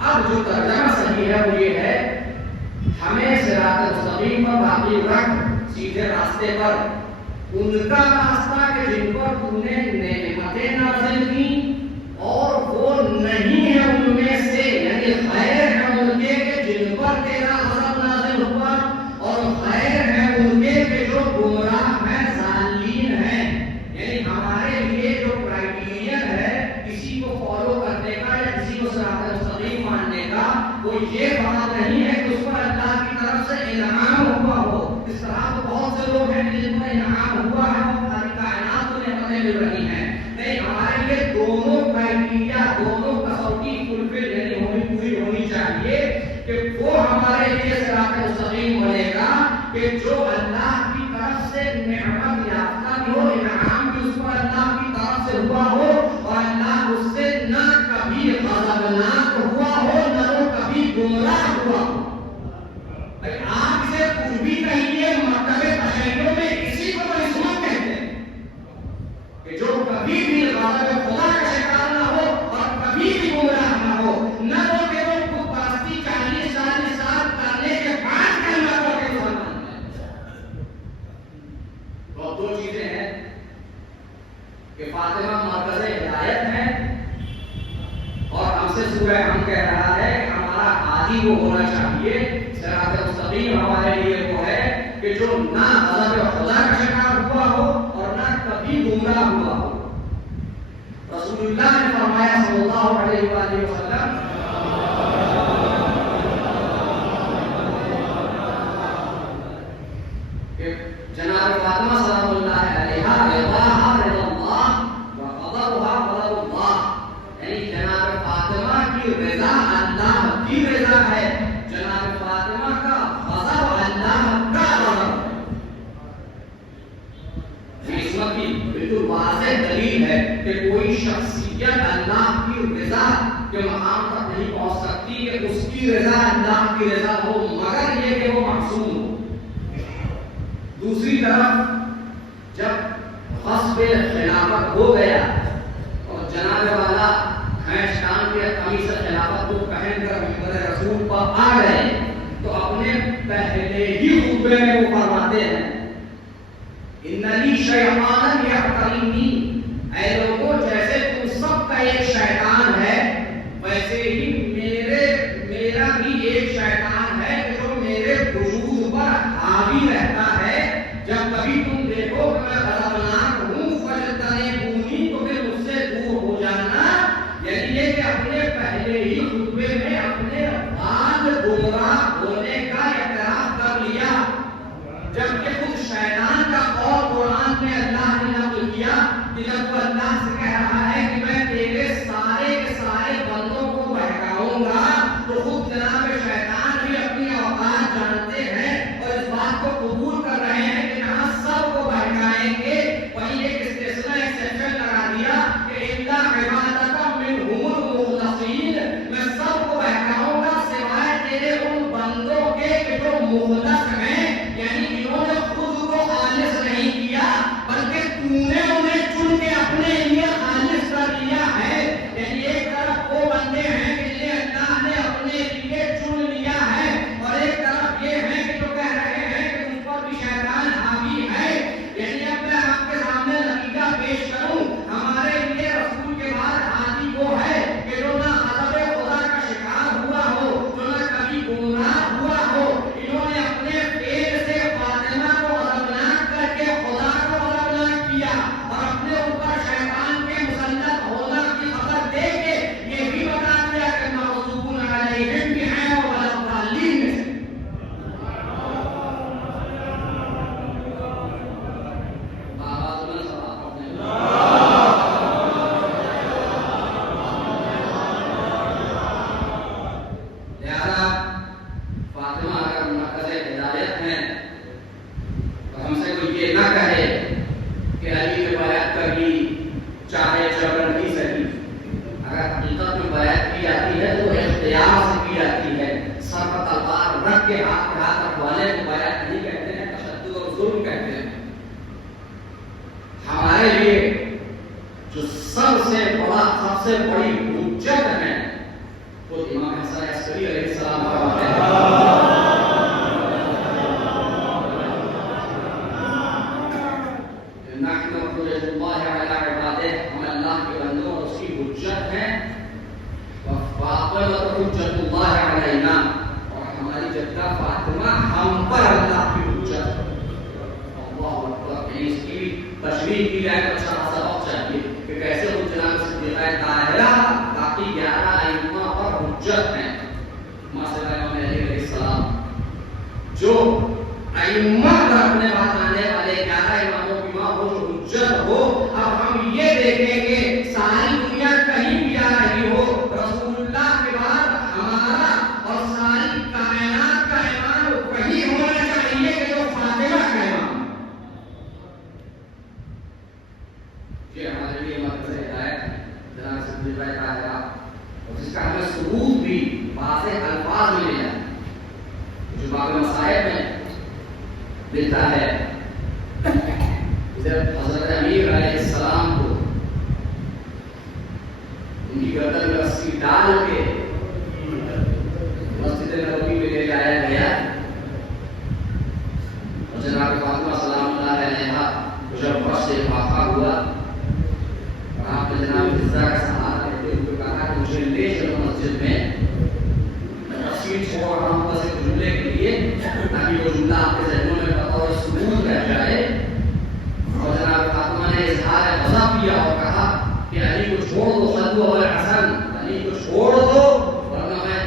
اب جو ترجمہ صحیح ہے وہ یہ ہے ہمیں صراط مستقیم پر باقی رکھ سیدھے راستے پر ان کا راستہ کہ جن پر تو نے نعمتیں نازل کی اور وہ نہیں ہے ان میں سے یعنی خیر ہے ان کے کہ جن پر تیرا غضب نازل ہوا اور خیر ہے ان کے کہ جو گمراہ ہیں ضالین ہیں. یعنی ہمارے لیے جو کرائیٹیرین ہے کسی کو فالو کرنے کا یا کسی کو صراط مستقیم ماننے کا وہ یہ بات نہیں ہے کہ اس پر اللہ کی طرف سے انعام ہوا ہو. اس طرح تو بہت سے لوگ ہیں جن پر انعام ہوا ہے اور ساری کائنات کو نعمتیں مل رہی ہیں. نہیں ہمارے لیے دونوں کرائیٹیریا دونوں کسوٹی فلفل یعنی پوری ہونی چاہیے کہ وہ ہمارے لیے صراط مستقیم بنے گا کہ جو اللہ کی طرف سے نعمت یافتہ بھی ہو، انعام بھی اس کو اللہ کی طرف سے ہوا ہو، اور اللہ اس سے نہ کبھی غضبناک ہوا ہو، نہ وہ کبھی گمراہ ہوا ہو۔ آپ سے کچھ بھی کہیے، مرتبے تشیعوں میں اسی کو تو عصمت کہتے ہیں کہ جو کبھی بھی غضب خدا کا شکار نہ ہو اور کبھی بھی گمراہ نہ ہو، نہ وہ کہ وہ خود پرستی 40 سال کرنے کے بعد کلمہ پڑھ کے مسلمان ہے۔ تو دو چیزیں ہیں کہ فاطمہ مرکز ہدایت ہے، اور ہم سے سورہ ہم کہہ رہا ہے کہ ہمارا عادی وہ ہونا چاہیے، صراط مستقیم ہمارے لیے وہ ہے کہ جو نہ غضب خدا کا شکار ہوا ہو اور نہ کبھی گمراہ ہوا ہو۔ رسول اللہ نے فرمایا صلی اللہ علیہ وآلہ وسلم کہ جناب فاطمہ سلام اللہ علیہا رضاہا رضا اللہ وقضرہا قضر اللہ، یعنی جناب فاطمہ کی رضا اللہ کی رضا ہے، جناب فاطمہ کا غضب اللہ کا غضب ہے۔ عصمت کی بالکل واضح دلیل ہے کہ کوئی شخصیت اللہ کی رضا کے مقام تک نہیں پہنچ سکتی کہ اس کی رضا اللہ کی رضا ہو، مگر یہ کہ وہ معصوم ہو۔ دوسری طرف جب غصب خلافت ہو گیا اور جناب والا خیشتان کے قمیص خلافت کو پہن کر منبر رسول پر آ گئے تو اپنے پہلے ہی خطبے میں وہ فرماتے ہیں ان لی شیطانا یعترینی، اے لوگوں جیسے تم سب کا ایک شیطان ہے ویسے ہی میرا بھی ایک شیطان ہے جو میرے وجود پر حاوی رہتا ہے۔ جب کبھی تم دیکھو کہ میں غضبناک ہوں فاجتنبونی، تو پھر مجھ سے دور ہو جانا۔ یعنی یہ کہ اپنے پہلے ہی خطبے میں اپنے بعد گمراہ ہونے کا اعتراف کر لیا، جبکہ خود شیطان کا قول قرآن میں اللہ نے نقل کیا کہ جب وہ اللہ سے کہہ رہا ہے کہ میں تیرے سارے کے سارے بندوں کو بہکاؤں گا، تو خود جناب شیطان بھی اپنی اوقات جانتے ہیں اور اس بات کو قبول کر رہے ہیں کہ جہاں سب کو بہکائیں گے وہیں ایک استثناء ایکسیپشن لگا دیا کہ الا عبادک منہم المخلصین، میں سب کو بہکاؤں گا سوائے تیرے ان بندوں کے کہ جو مخلص ہیں، یعنی انہوں نے خود کو خالص نہیں کیا بلکہ تو نے انہیں چن کے اپنے لیے خالص کر لیا ہے۔ یعنی ایک طرف وہ بندے ہیں کہ جنہیں اللہ نے اپنے لیے چن لیا ہے، اور ایک طرف یہ ہے کہ جو کہہ رہے ہیں کہ ان پر بھی شیطان حاوی ہے۔ یعنی اب میں آپ کے سامنے نتیجہ پیش کروں، ہمارے لیے رسول کے بعد عادی وہ ہے کہ جو نہ غضب خدا کا شکار ہوا ہو، جو نہ کبھی گمراہ ہوا ہو۔ انہوں نے اپنے پیٹ سے فاطمہ کو غضبناک کر کے خدا کو غضبناک کیا، اور اپنے اوپر شیطان کے مسلط ہونا کی خبر دے کے یہ بھی بتا دیا کہ مغضوب علیہم بھی ہیں اور ضالین میں سے۔ لہذا فاطمہ اگر مرکز ہدایت ہیں تو ہم سے کوئی یہ نہ کہے کہ علی نے بیعت کر لی چاہے جبرن ہی صحیح، اگر حقیقت میں بیعت کی جاتی ہے تو اختیار سے کی جاتی ہے۔ سر پر تلوار رکھ کے ہاتھ پہ ہاتھ رکھوانے کو بیعت نہیں کہتے ہیں، تشدد اور ظلم کہتے ہیں۔ ہمارے لیے جو سب سے بڑی حجت ہے وہ امام حسن عسکری علیہ السلام فرماتے ہیں نحن حجت اللہ علی عبادہ، ہم اللہ کے بندوں اور اس کی حجت ہیں، فاطمہ حجت اللہ علینا، اور ہماری جدہ فاطمہ ہم پر اللہ کی حجت ہے۔ اللہ اکبر، اس کی تشریح کی جائے تو اچھا خاصا وقت چاہیے کہ کیسے وہ جناب صدیقہ طاہرہ باقی 11 ائمہ پر حجت ہیں، مثلا امام علی علیہ السلام جو ائمہ پر اپنے بعد آنے والے 11 اماموں کی ماں ہو جو حجت ہو۔ اب ہم یہ دیکھیں گے ساری دنیا کہیں بھی جا رہی ہو، رسول اللہ کے بعد ہمارا اور ساری کائنات کا ایمان وہی ہونا چاہیے کہ جو جب حضرت امیر علیہ السلام کو ان کی گردن میں رسی ڈال کے مسجد نبوی میں لے جایا گیا اور جناب فاطمہ سلام اللہ علیہا کو جب فرش سے واقع ہوا اور آپ نے جناب فضا کا سہارا لیتے ہوئے کہا کہ مجھے لے چلو مسجد میں رسی چھوڑ رہا ہوں بس ایک جملے کے لیے تاکہ وہ جملہ آپ کے ذہنوں میں بطور سکون رہ جائے. اور جناب فاطمہ نے اظہار غضب کیا اور کہا کہ علی کو چھوڑ دو خلو اور حسن، علی کو چھوڑ دو ورنہ میں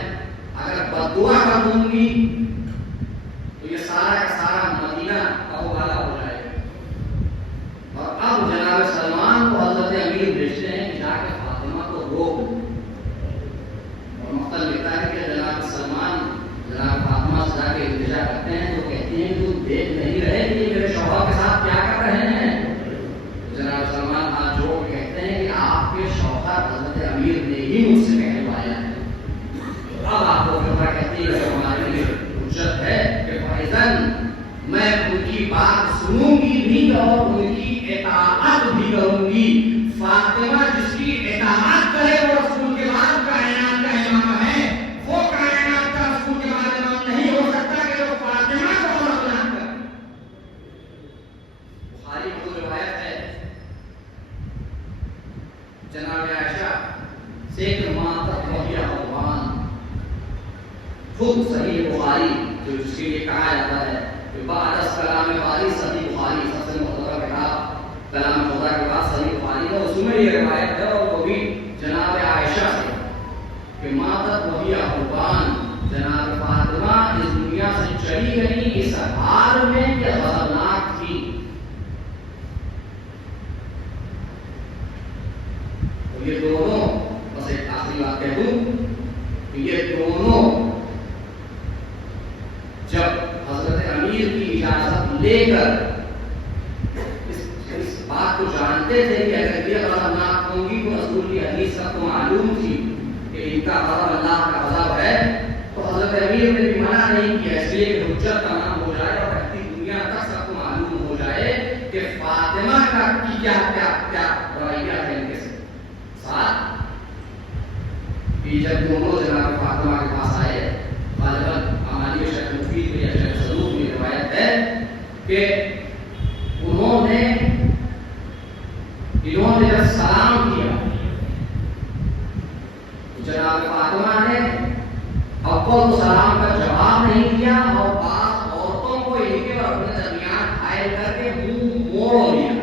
اگر بد دعا کر دوں گی تو یہ سارا کا سارا مدینہ ابوالہ ہو جائے گا. اور اب جناب سلمان کو حضرت امیر بھیجتے ہیں کہ جا کے فاطمہ کو روک. اور مختلف لکھتا ہے کہ جناب سلمان جناب فاطمہ سے جا کے التجا کرتے ہیں تو کہتے ہیں تم دیکھ نہیں رہے کہ یہ میرے شوہر کے ساتھ کیا کر رہے ہیں. جناب سلمان ہاتھ جوڑ کے کہتے ہیں کہ آپ کے شوہر حضرت امیر نے ہی مجھ سے کہلوایا ہے. اب آپ کو پھر کہتی ہے کہ ہمارے لیے حجت ہے کہ فائزن میں ان کی بات سنوں گی بھی اور ان کی اطاعت بھی کروں گی. فاطمہ جس کی اطاعت کرے وہ رسول کے بعد کائنات کا امام ہے. وہ کائنات کا رسول کے بعد امام نہیں ہو سکتا کہ وہ فاطمہ کو اور اطاعت کرے. بخاری میں روایت ہے جناب عائشہ سے کہ ماں تک وحیہ قربان، خود صحیح بخاری جو جس کے لیے کہا جاتا ہے کہ بعد از کلام باری صحیح بخاری سب سے معتبر کتاب کلام خدا کے بعد صحیح بخاری ہے. اس میں یہ روایت ہے اور وہ بھی جناب عائشہ سے کہ ماں تک وحیہ قربان، جناب فاطمہ اس دنیا سے چلی گئی اس حال میں کہ غضبناک تھی. یہ دونوں بس ایک آخری بات کہہ دوں کہ یہ دونوں جب حضرت امیر کی اجازت لے کر اس بات کو جانتے تھے کہ اگر یہ غضبناک ہوں گی تو رسول کی حدیث سب کو معلوم تھی کہ ان کا غضب اللہ کا غضب ہے، تو حضرت امیر نے بھی منع نہیں کیا اس لیے کہ حجت تمام ہو جائے اور رہتی دنیا تک سب کو معلوم ہو جائے کہ فاطمہ کا کیا کیا کیا رویہ ہے ان کے ساتھ. جب دونوں جناب فاطمہ کے پاس آئے غالباً ہماری شیخ مفید میں یا شیخ صدوق میں روایت ہے کہ انہوں نے جب سلام کیا جناب فاطمہ نے اول تو سلام کا جواب نہیں دیا اور بعض عورتوں کو ان کے اور اپنے درمیان حائل کر کے منہ موڑ لیا.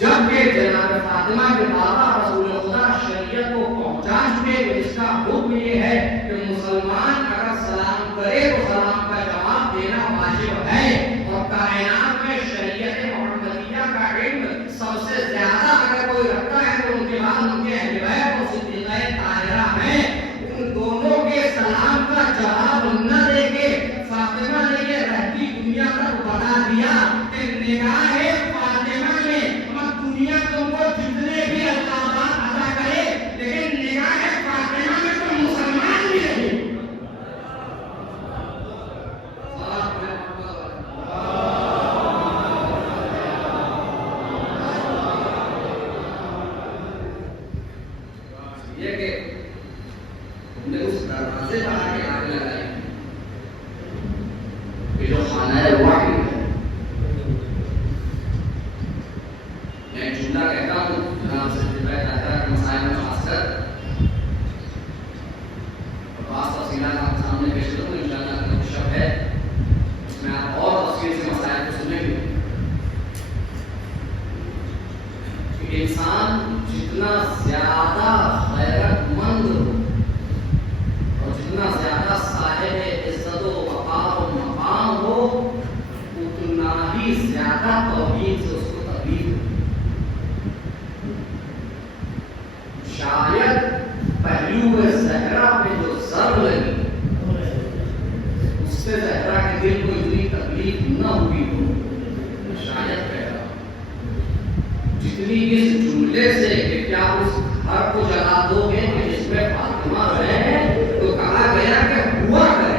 جبکہ جناب فاطمہ کے بابا رسول خدا شریعت کو پہنچا چکے کہ جس کا حکم یہ ہے کہ مسلمان اگر سلام کرے تو سلام کا جواب دینا واجب ہے. اور کائنات میں شریعت محمدیہ کا علم سب سے زیادہ اگر کوئی رکھتا ہے تو ان کے بعد ان کے اہل بیت اور صدیقہ طاہرہ ہیں. ان دونوں کے سلام کا جواب نہ دے کے فاطمہ نے یہ رہتی دنیا تک بتا دیا کہ نگاہ فاطمہ میں دنیا تم کو جتنے بھی القابات ادا کرے لیکن نگاہ فاطمہ میں تو مسلمان بھی نہیں. یہ کہ ہم نے اس دروازے پر آ کے آگ لگائی کہ جو خانہ وحی ہے. میں جملہ کہتا ہوں جناب سے کے مسائل میں خاص کر اور بعض تفصیلات آپ کے سامنے پیش کروں ان شاء اللہ کا شب ہے اس میں آپ اور تفصیل سے مسائل کو سنیں گے کہ انسان جتنا زیادہ غیرت مند ہو اور جتنا زیادہ صاحب عزت و وقار و مقام ہو اتنا ہی زیادہ توحید سے اس کو تکلیف ہو. شاید پہلو زہرا پہ جو زر لگی اس سے زہرا کے دل کو اتنی تکلیف نہ ہوئی ہو شاید پہلا جتنی اس جملے سے کہ کیا اس گھر کو جلا دو گے کہ جس میں فاطمہ رہے تو کہا گیا کہ ہوا کرے.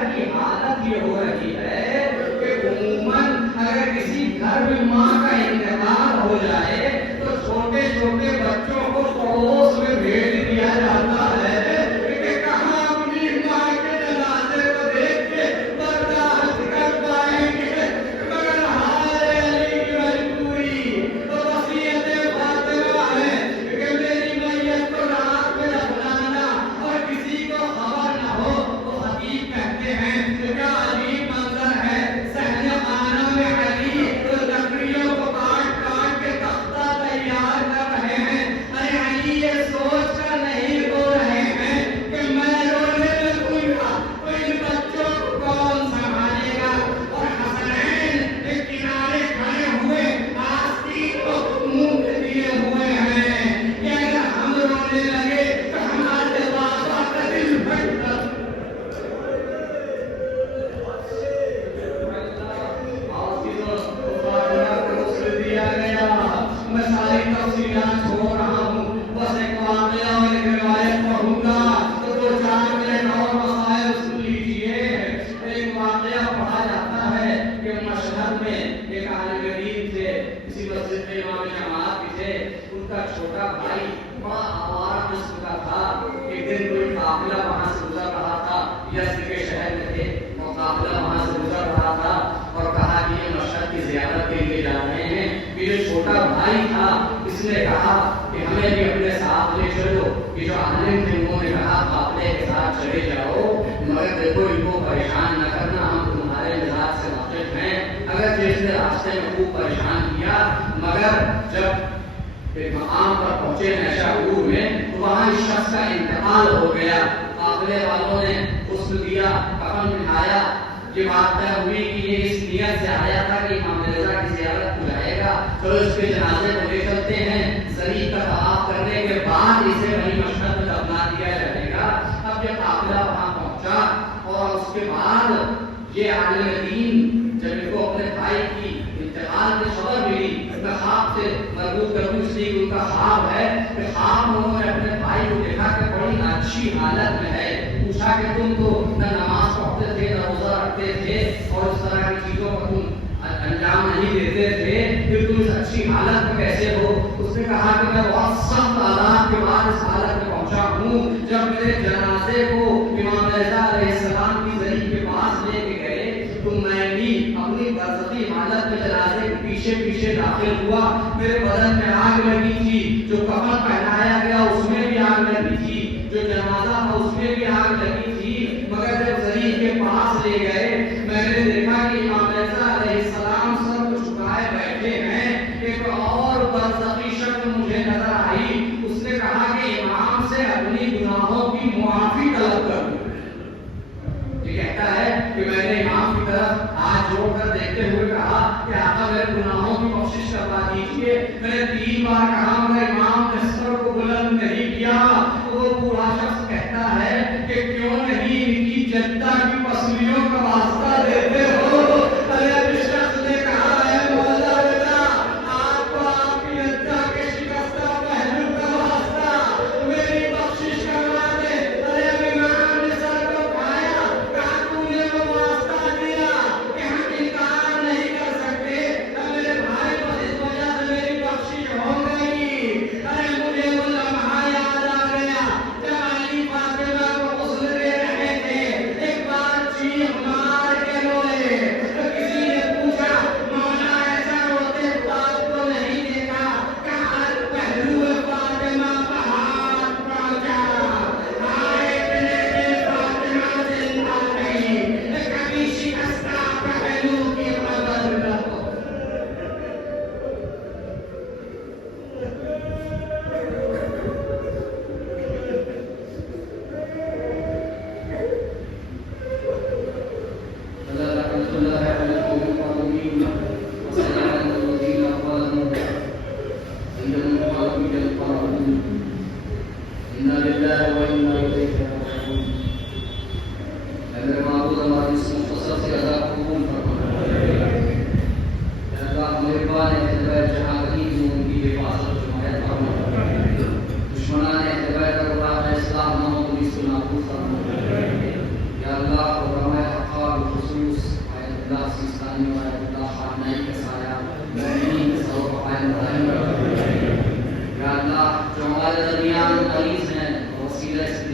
گھر کی حالت یہ ہو رہی ہے کہ عموماً اگر کسی گھر میں ماں کا انتقال ہو جائے تو چھوٹے چھوٹے بچوں کو پڑوس میں بھیج دیا جاتا ہے کہ کہاں اپنی ماں کے جنازے کو دیکھ کے برداشت کر پائیں گے، مگر حال علی کی مجبوری تو وصیت فاطمہ ہے کہ میری میت کو رات میں دفنانا اور کسی کو خبر نہ ہو۔ وہ خطیب کہتے ہیں کہ کیا عجیب منظر ہے، صحن خانہ میں علی لکڑیوں کو کاٹ کاٹ کے تختہ تیار کر رہے ہیں۔ ارے علی یہ سوچ کر نہیں رو رہے ہیں کہ میں رونے لگوں گا تو ان بچوں کو کون سنبھالے گا، اور حسنین ایک کنارے کھڑے ہوئے آستین کو منہ دیے ہوئے ہیں کہ اگر ہم رونے لگے تو ہمارے بابا کا دل پھٹتا۔ میں ساری تفصیلات چھوڑ رہا ہوں، بس ایک واقعہ اور ایک روایت پڑھوں گا تو 2-4 منٹ اور مسائل سن لیجیے۔ ایک واقعہ پڑھا جاتا ہے کہ مشہد میں ایک عالم دین تھے، کسی مسجد میں امام جماعت بھی تھے، ان کا چھوٹا بھائی بڑا آوارہ قسم کا تھا۔ ایک دن کوئی قافلہ وہاں سے گزر رہا تھا، یزد کے شہر میں تھے، وہ قافلہ وہاں سے گزر رہا تھا اور کہا کہ یہ مشہد کی زیارت کے لیے جا رہے ہیں۔ یہ جو چھوٹا بھائی تھا اس نے کہا کہ ہمیں بھی اپنے ساتھ لے چلو۔ یہ جو عالم تھے انہوں نے کہا قافلے کے ساتھ چلے جاؤ، مگر دیکھو ان کو پریشان نہ کرنا، ہم تمہارے مزاج سے واقف ہیں۔ اگر جس نے راستے میں خوب پریشان کیا، مگر جب ایک مقام پر پہنچے نیشابور میں تو وہاں اس شخص کا انتقال ہو گیا۔ قافلے والوں نے غسل دیا، کفن بٹھایا۔ یہ بات طے ہوئی کہ یہ اس نیت سے آیا تھا کہ امام رضا کی زیارت کو جائے گا، چلو اس کے جنازے کو لے چلتے ہیں، زریح کا طواف کرنے کے بعد اسے وہیں مشہد میں دفنا دیا جائے گا۔ اب یہ قافلہ وہاں پہنچا اور اس کے بعد یہ عالم دین جب ان کو اپنے بھائی کی انتقال کی خبر ملی، میں خواب سے مربوط کروں اس لیے کہ ان کا خواب ہے کہ خواب میں انہوں نے اپنے بھائی کو دیکھا کہ بڑی اچھی حالت میں ہے، پوچھا کہ تم تو نہ نماز پڑھتے تھے نہ روزہ رکھتے تھے اور اس طرح کی چیزوں کو تم انجام نہیں دیتے تھے، پھر تم اس اچھی حالت میں کیسے ہو؟ اس نے کہا کہ میں بہت سخت عذاب کے بعد اس حالت میں پہنچا ہوں۔ جب میرے جنازے کو امام رضا علیہ السلام کی زریح کے پاس لے کے گئے تو میں بھی اپنی برزخی حالت میں جنازے کے پیچھے پیچھے داخل ہوا۔ میرے بدن میں آگ لگی تھی، جو کفن پہنایا گیا اس میں بھی آگ لگی تھی، جو جنازہ تھا اس میں بھی آگ لگی تھی، مگر جب زریح کے پاس لے گئے میں نے دیکھا کہ امام رضا علیہ السلام سر کو جھکائے بیٹھے ہیں۔ ایک اور برزخی شکل مجھے نظر آئی، اس نے کہا کہ امام سے اپنی گناہوں کی معافی طلب کر دو۔ یہ کہتا ہے کہ میں نے امام کی طرف ہاتھ جوڑ کر دیکھتے ہوئے کہا کہ آقا میرے گناہوں کی بخشش کروا دیجیے۔ میں نے 3 بار کہا مگر امام نے سر کو بلند نہیں کیا۔ وہ بوڑھا شخص کہتا ہے کہ کیوں نہیں ان کی جدہ کی پسلیوں کا واسطہ دیتے ہو؟ ارے اس شخص نے کہا ہے مولا رضا آپ کو آپ کی جدہ کے شکستہ پہلو کا واسطہ میری بخشش کروا دے۔ ارے امام نے سر کو کھایا، کہا تو نے وہ واسطہ دیا کہ ہم انکار نہیں کر سکتے، میرے بھائی بس اس وجہ سے میری بخشش ہو گئی۔ ارے مجھے وہ لمحہ یاد آ گیا جب علی فاطمہ کو غسل دے رہے تھے، ایک بار چیخ مار کے روئے، کسی نے پوچھا مولا ایسا روتے باپ کو نہیں دیکھا، کہا پہلو فاطمہ کا ہاتھ پہنچا، ہائے میرے فاطمہ زندہ نہیں، کبھی شکستہ پہلو کی خبر نہ ہو۔ دشمنان اہل بیت اور اسلام نو پولیس کو نابود فرما۔ یا اللہ اللہ سیستانی و اللہ خاتنائی کا سایہ مومنین کے سر و قائم دائم رکھے یا اللہ جو ہمارے درمیان مریض ہیں وسیلہ اس